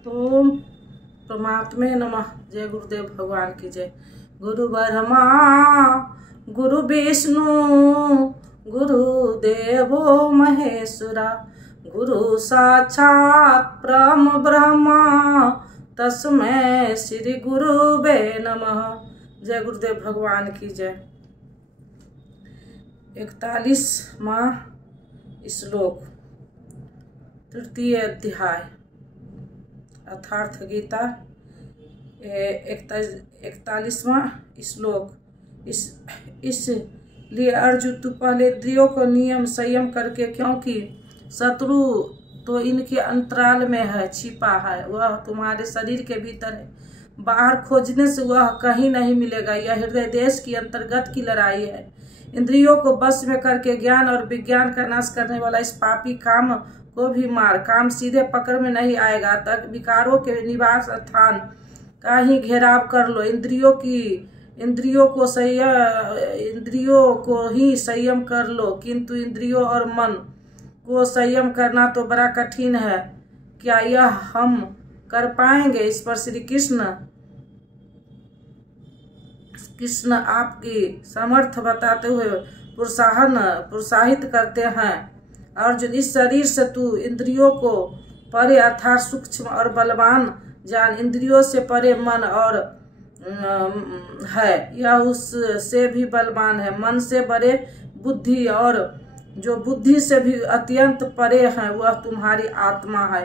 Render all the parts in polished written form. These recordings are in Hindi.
तो परमात्मे नमः। जय गुरुदेव भगवान की जय। गुरु ब्रह्मा गुरु विष्णु गुरुदेवो महेश्वरा, गुरु साक्षात परम ब्रह्मा तस्मै श्री गुरुवे नमः। जय गुरुदेव भगवान की जय। 41वां श्लोक, तृतीय अध्याय अर्थार्थ गीता, 41वां श्लोक। इसलिए अर्जुन, तू पहले इंद्रियों को नियम संयम करके, क्योंकि शत्रु तो इनके अंतराल में है, छिपा है, वह तुम्हारे शरीर के भीतर है, बाहर खोजने से वह कहीं नहीं मिलेगा। यह हृदय देश की अंतर्गत की लड़ाई है। इंद्रियों को बस में करके ज्ञान और विज्ञान का नाश करने वाला इस पापी काम को भी मार। काम सीधे पकड़ में नहीं आएगा, तक विकारों के निवास स्थान का ही घेराव कर लो। इंद्रियों को ही संयम कर लो, किंतु इंद्रियों और मन को संयम करना तो बड़ा कठिन है। क्या यह हम कर पाएंगे? इस पर श्री कृष्ण आपकी समर्थ बताते हुए प्रोत्साहित करते हैं। अर्जुन, इस शरीर से तू इंद्रियों को परे अर्थात सूक्ष्म और बलवान जान। इंद्रियों से परे मन और है, यह उससे भी बलवान है। मन से परे बुद्धि, और जो बुद्धि से भी अत्यंत परे है वह तुम्हारी आत्मा है।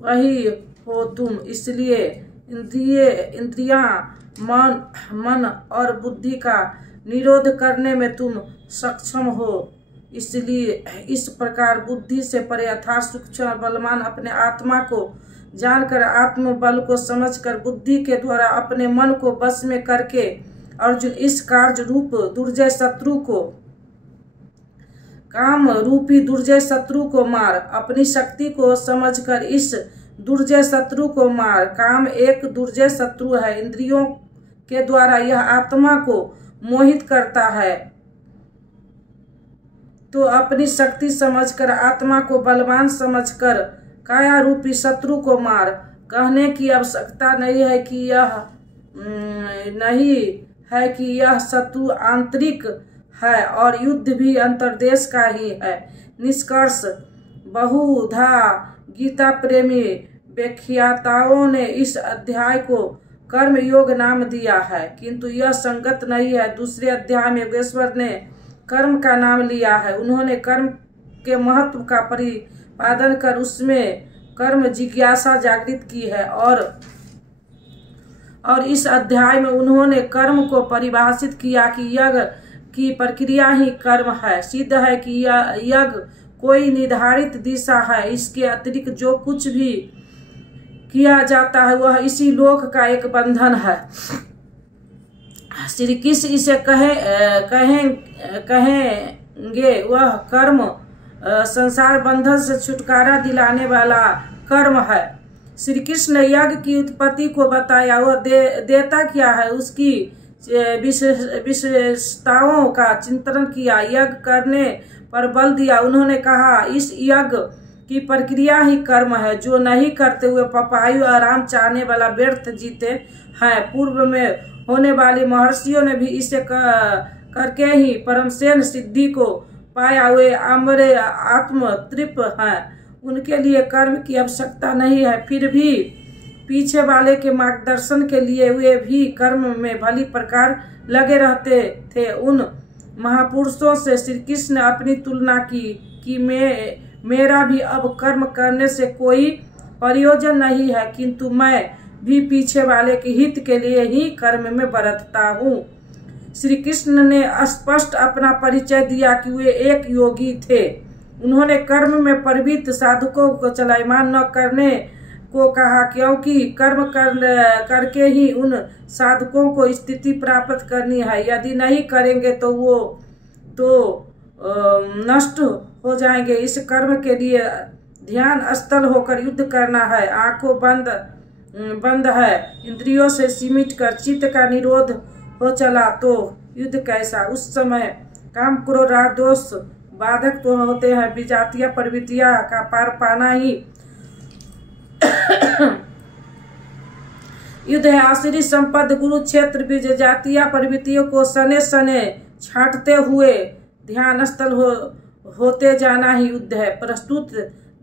वही हो तुम। इसलिए इंद्रियां मन और बुद्धि का निरोध करने में तुम सक्षम हो। इसलिए इस प्रकार बुद्धि से परे अर्थात सूक्ष्म और बलवान अपने आत्मा को जानकर, आत्म बल को समझकर, बुद्धि के द्वारा अपने मन को बस में करके अर्जुन इस कार्य रूप दुर्जय शत्रु को, काम रूपी दुर्जय शत्रु को मार। अपनी शक्ति को समझकर इस दुर्जय शत्रु को मार। काम एक दुर्जय शत्रु है। इंद्रियों के द्वारा यह आत्मा को मोहित करता है, तो अपनी शक्ति समझकर, आत्मा को बलवान समझकर काया रूपी शत्रु को मार। कहने की आवश्यकता नहीं है कि यह शत्रु आंतरिक है और युद्ध भी अंतर्देश का ही है। निष्कर्ष, बहुधा गीता प्रेमी व्याख्याताओं ने इस अध्याय को कर्म योग नाम दिया है, किंतु यह संगत नहीं है। दूसरे अध्याय में योगेश्वर ने कर्म का नाम लिया है। उन्होंने कर्म के महत्व का प्रतिपादन कर उसमें कर्म जिज्ञासा जागृत की है, और इस अध्याय में उन्होंने कर्म को परिभाषित किया कि यज्ञ की प्रक्रिया ही कर्म है। सिद्ध है कि यज्ञ कोई निर्धारित दिशा है, इसके अतिरिक्त जो कुछ भी किया जाता है वह इसी लोक का एक बंधन है। श्री कृष्ण इसे कहेंगे वह कर्म संसार बंधन से छुटकारा दिलाने वाला कर्म है। श्री कृष्ण ने यज्ञ की उत्पत्ति को बताया, वह देता क्या है, उसकी विशेषताओं का चिंतन किया, यज्ञ करने पर बल दिया। उन्होंने कहा, इस यज्ञ की प्रक्रिया ही कर्म है। जो नहीं करते हुए पपायु आराम चाहने वाला व्यर्थ जीते हैं। पूर्व में होने वाले महर्षियों ने भी इसे करके ही परमसेन सिद्धि को पाया हुए आमरे आत्म तृप्त हैं। उनके लिए कर्म की आवश्यकता नहीं है। फिर भी पीछे वाले के मार्गदर्शन के लिए वे भी कर्म में भली प्रकार लगे रहते थे। उन महापुरुषों से श्री कृष्ण ने अपनी तुलना की मेरा भी अब कर्म करने से कोई प्रयोजन नहीं है, किंतु मैं भी पीछे वाले के हित के लिए ही कर्म में बरतता हूँ। श्री कृष्ण ने स्पष्ट अपना परिचय दिया कि वे एक योगी थे। उन्होंने कर्म में प्रवृत्त साधकों को चलायमान न करने को कहा, क्योंकि कर्म करके ही उन साधकों को स्थिति प्राप्त करनी है। यदि नहीं करेंगे तो वो नष्ट हो जाएंगे। इस कर्म के लिए ध्यान स्थल होकर युद्ध करना है। आंखों बंद है, इंद्रियों से सीमित कर चित्त का निरोध हो चला तो युद्ध कैसा। उस समय काम क्रोध दोष बाधक तो होते हैं। विजातीय प्रवृत्तियां का पार पाना ही युद्ध है आसुरी संपद कुरुक्षेत्र विजय जातीय प्रवृत्तियों को सने सने छांटते हुए ध्यान स्थल होते जाना ही युद्ध है। प्रस्तुत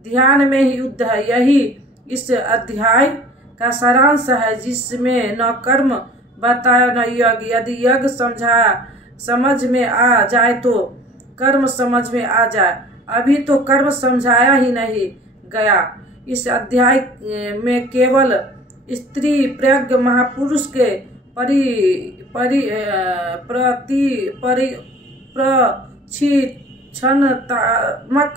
ध्यान में ही युद्ध है। यही इस अध्याय का सारांश है, जिसमें न कर्म बताया न यज्ञ। यदि यज्ञ समझ में आ जाए तो कर्म समझ में आ जाए। अभी तो कर्म समझाया ही नहीं गया। इस अध्याय में केवल स्त्री प्रज्ञ महापुरुष के प्रशिक्षणात्मक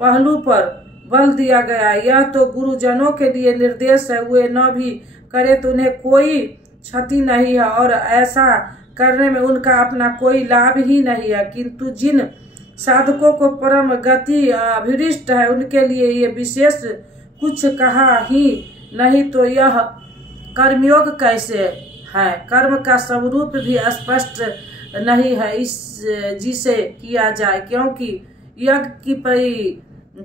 पहलू पर बल दिया गया। यह तो गुरुजनों के लिए निर्देश है। वे न भी करे तो उन्हें कोई क्षति नहीं है और ऐसा करने में उनका अपना कोई लाभ ही नहीं है। किंतु जिन साधकों को परम गति अभिष्ट है उनके लिए ये विशेष कुछ कहा ही नहीं। तो यह कर्मयोग कैसे है? कर्म का स्वरूप भी स्पष्ट नहीं है इस जिसे किया जाए, क्योंकि यज्ञ की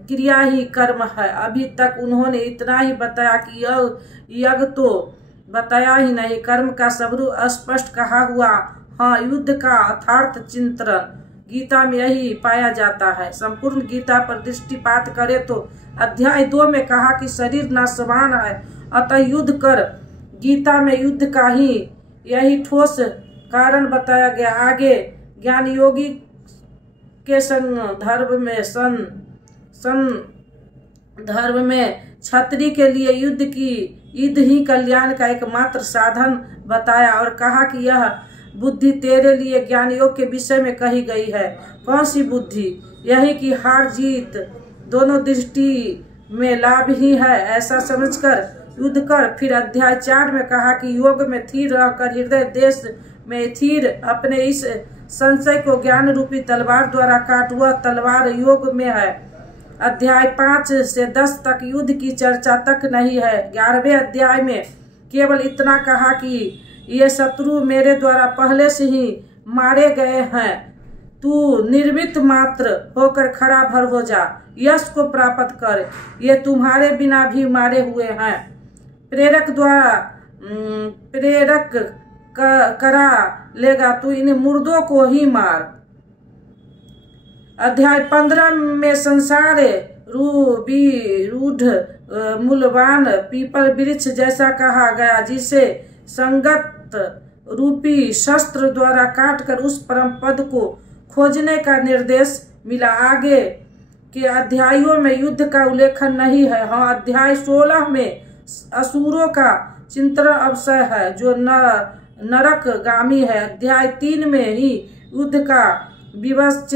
क्रिया ही कर्म है। अभी तक उन्होंने इतना ही बताया कि यज्ञ तो बताया ही नहीं। कर्म का स्वरूप स्पष्ट कहा हुआ। हाँ, युद्ध का यथार्थ चिंतन गीता में यही पाया जाता है। संपूर्ण गीता पर दृष्टिपात करें तो अध्याय 2 में कहा कि शरीर नाशवान है, अतः युद्ध कर। गीता में युद्ध का ही यही ठोस कारण बताया गया। आगे ज्ञान योगी के संदर्भ में क्षत्रिय के लिए युद्ध ही कल्याण का एकमात्र साधन बताया और कहा कि यह बुद्धि तेरे लिए ज्ञान योग के विषय में कही गई है। कौन सी बुद्धि? यही कि हार जीत दोनों दृष्टि में लाभ ही है, ऐसा समझकर युद्ध कर। फिर अध्याय 4 में कहा कि योग में स्थिर रहकर हृदय देश में स्थिर अपने इस संशय को ज्ञान रूपी तलवार द्वारा काट। वह तलवार योग में है। अध्याय 5 से 10 तक युद्ध की चर्चा तक नहीं है। 11वें अध्याय में केवल इतना कहा कि ये शत्रु मेरे द्वारा पहले से ही मारे गए हैं। तू निर्मित मात्र होकर खड़ा भर हो जा, यश को प्राप्त कर। ये तुम्हारे बिना भी मारे हुए हैं। प्रेरक द्वारा प्रेरक करा लेगा, तू इन मुर्दों को ही मार। अध्याय 15 में संसार रूढ़ मूलवान पीपल वृक्ष जैसा कहा गया, जिसे संगत रूपी शस्त्र द्वारा काटकर उस परम पद को खोजने का निर्देश मिला। आगे के अध्यायों में युद्ध का उल्लेखन नहीं है। हाँ, अध्याय 16 में असुरों का चिंतन अवश्य है जो नरक गामी है। अध्याय 3 में ही युद्ध का विशद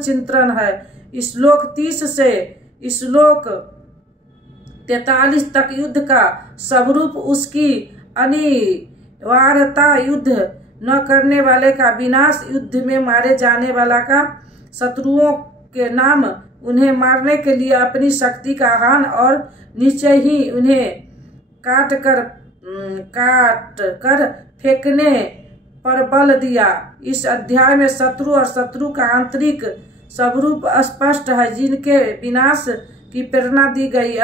चिंतन है। श्लोक 30 से श्लोक 43 तक युद्ध का स्वरूप, उसकी अनिवार्यता, युद्ध न करने वाले का विनाश, युद्ध में मारे जाने वाला का शत्रुओं के नाम, उन्हें मारने के लिए अपनी शक्ति का आह्वान और निश्चय ही उन्हें काट कर फेंकने पर बल दिया। इस अध्याय में शत्रु और शत्रु का आंतरिक स्वरूप स्पष्ट है, जिनके विनाश की प्रेरणा दी गई।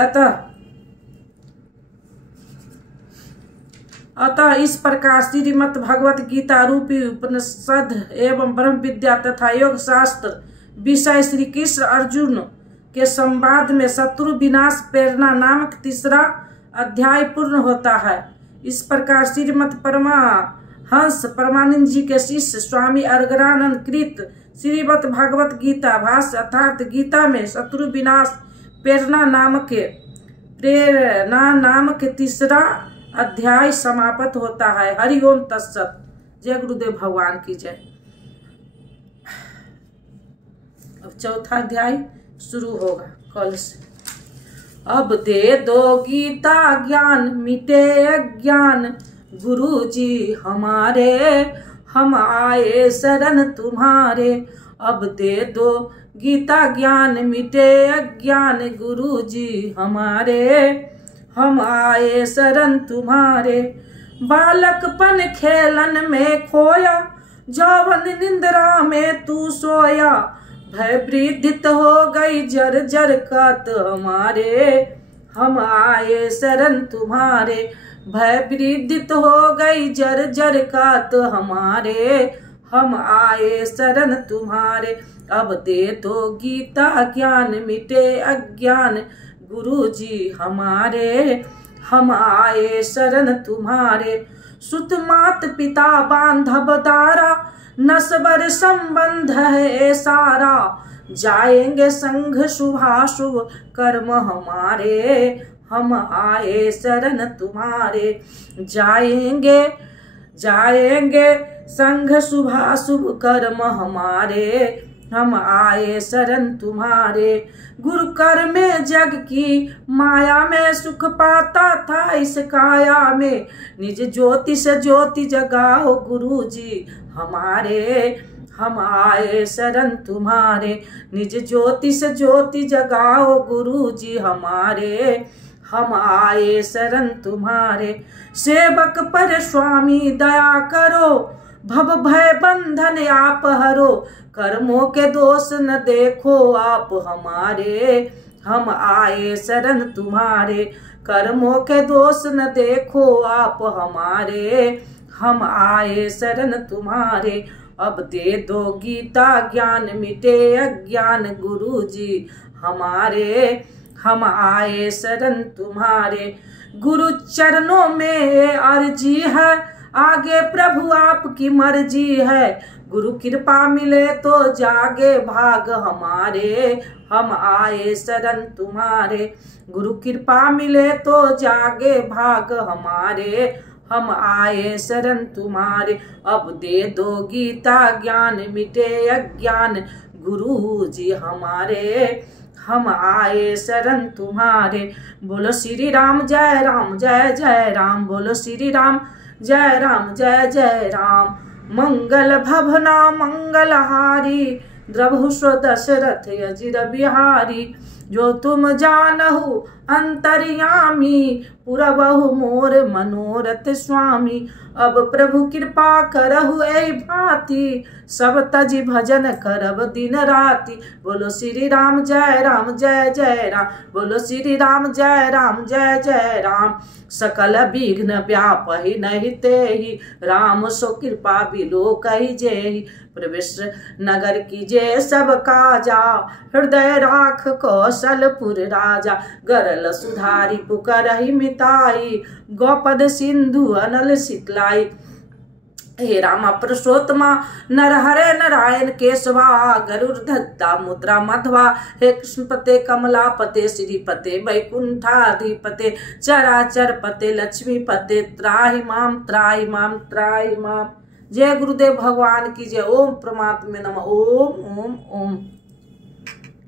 अतः इस प्रकार श्रीमद् भगवत गीता रूपी उपनिषद एवं ब्रह्म विद्या तथा योग शास्त्र विषय श्री कृष्ण अर्जुन के संवाद में शत्रु विनाश प्रेरणा नामक 3रा अध्याय पूर्ण होता है। इस प्रकार श्रीमद् परमहंस परमानंद जी के शिष्य स्वामी अर्गरानंद कृत श्रीमद् भगवत गीता भाष्य अर्थात गीता में शत्रु विनाश प्रेरणा नामक 3रा अध्याय समाप्त होता है। हरिओम तत्सत। जय गुरुदेव भगवान की जय। अब 4था अध्याय शुरू होगा कल से। अब दे दो गीता ज्ञान मिटे अज्ञान, गुरु जी हमारे हम आए शरण तुम्हारे। अब दे दो गीता ज्ञान मिटे अज्ञान, गुरु जी हमारे हम आए शरण तुम्हारे। बालकपन खेलन में खोया, जौवन निंद्रा में तू सोया। भय वृद्धित हो गई जर कात हमारे, हम आए शरण तुम्हारे। भय विदित हो गई जर जर कात हमारे, हम आए शरण तुम्हारे। अब दे दो गीता ज्ञान मिटे अज्ञान, गुरु जी हमारे, हम आए शरण तुम्हारे। सुत मात पिता बांधव दारा, नस्बर संबंध है सारा, जाएंगे संघ शुभाशुभ कर्म हमारे, हम आए शरण तुम्हारे। जाएंगे जाएंगे संघ शुभाशुभ कर्म हमारे, हम आए शरण तुम्हारे। गुरु कर में जग की माया में सुख पाता था इस काया में, निज ज्योति से ज्योति जगाओ गुरु जी हमारे, हम आए शरण तुम्हारे। निज ज्योति से ज्योति जगाओ गुरु जी हमारे, हम आए शरण तुम्हारे। सेवक पर स्वामी दया करो, भव भय बंधन आप हरो, कर्मों के दोष न देखो आप हमारे, हम आए शरण तुम्हारे। कर्मों के दोष न देखो आप हमारे, हम आए शरण तुम्हारे। अब दे दो गीता ज्ञान मिटे अज्ञान, गुरु जी हमारे, हम आए शरण तुम्हारे। गुरु चरणों में अर्जी है, आगे प्रभु आपकी मर्जी है, गुरु कृपा मिले तो जागे भाग हमारे, हम आए शरण तुम्हारे। गुरु कृपा मिले तो जागे भाग हमारे, हम आए शरण तुम्हारे। अब दे दो गीता ज्ञान मिटे अज्ञान, गुरु जी हमारे, हम आए शरण तुम्हारे। बोलो श्री राम जय राम जय जय राम, बोलो श्री राम जय राम जय जय राम। मंगल भवना मंगलहारी, द्रभुष दशरथ अजिर बिहारी, जो तुम जानहु अंतर्यामी, पुरबहु मोर मनोरथ स्वामी। अब प्रभु कृपा करहु ऐ भांति, सब तज भजन करब दिन राति। बोलो श्री राम जय जय राम, बोलो श्री राम जय जय राम। सकल विघ्न व्यापहि नहीं तेहि, राम सो कृपा बिलो कहि जेहि। प्रवेश नगर कीजे सब काजा, हृदय राख कौशलपुर राजा। गरल सुधारी पुकारहि मिताई, गौपद सिंधु अनल शीतलाई। हे रामा पुरुषोत्तमा नरहरे नारायण केशवा, गरुड़ध्वजा मुद्रा मध्वा। हे कृष्ण पते कमला पते श्रीपते वैकुंठाधिपते, चराचर पते लक्ष्मी पते, त्राहि माम त्राहि माम त्राहि माम। जय गुरुदेव भगवान की जय। ओम परमात्मा नमः। ओम ओम ओम।